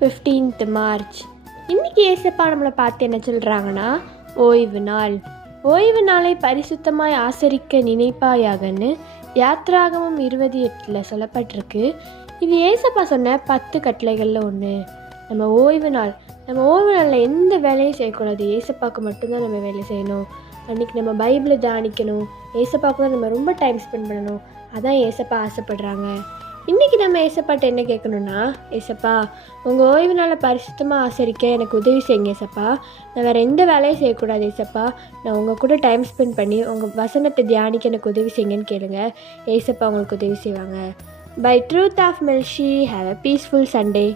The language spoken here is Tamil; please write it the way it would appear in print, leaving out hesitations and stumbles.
15th March. இன்றைக்கி ஏசப்பா நம்மளை பார்த்து என்ன சொல்கிறாங்கன்னா, ஓய்வு நாள். ஓய்வு நாளை பரிசுத்தமாய் ஆசரிக்க நினைப்பாயாகன்னு யாத்ராகமம் 28 சொல்லப்பட்டிருக்கு. இது ஏசப்பா சொன்ன 10 கட்டளைகளில் ஒன்று. நம்ம ஓய்வு நாளில் எந்த வேலையும் செய்யக்கூடாது. ஏசப்பாவுக்கு மட்டும்தான் நம்ம வேலை செய்யணும். அன்றைக்கி நம்ம பைபிளை தியானிக்கணும். ஏசப்பாவுக்கு தான் நம்ம ரொம்ப டைம் ஸ்பெண்ட் பண்ணணும். அதான் ஏசப்பா ஆசைப்படுறாங்க. இன்றைக்கி நம்ம ஏசப்பாட்ட என்ன கேட்கணுன்னா, ஏசப்பா உங்கள் ஓய்வு நாளை பரிசுத்தமாக ஆசரிக்க எனக்கு உதவி செய்யுங்க ஏசப்பா. நான் வேறு எந்த வேலையும் செய்யக்கூடாது ஏசப்பா. நான் உங்கள் கூட டைம் ஸ்பெண்ட் பண்ணி உங்கள் வசனத்தை தியானிக்க எனக்கு உதவி செய்யுங்கன்னு கேளுங்க. ஏசப்பா உங்களுக்கு உதவி செய்வாங்க. By truth of Melshi, have a peaceful Sunday.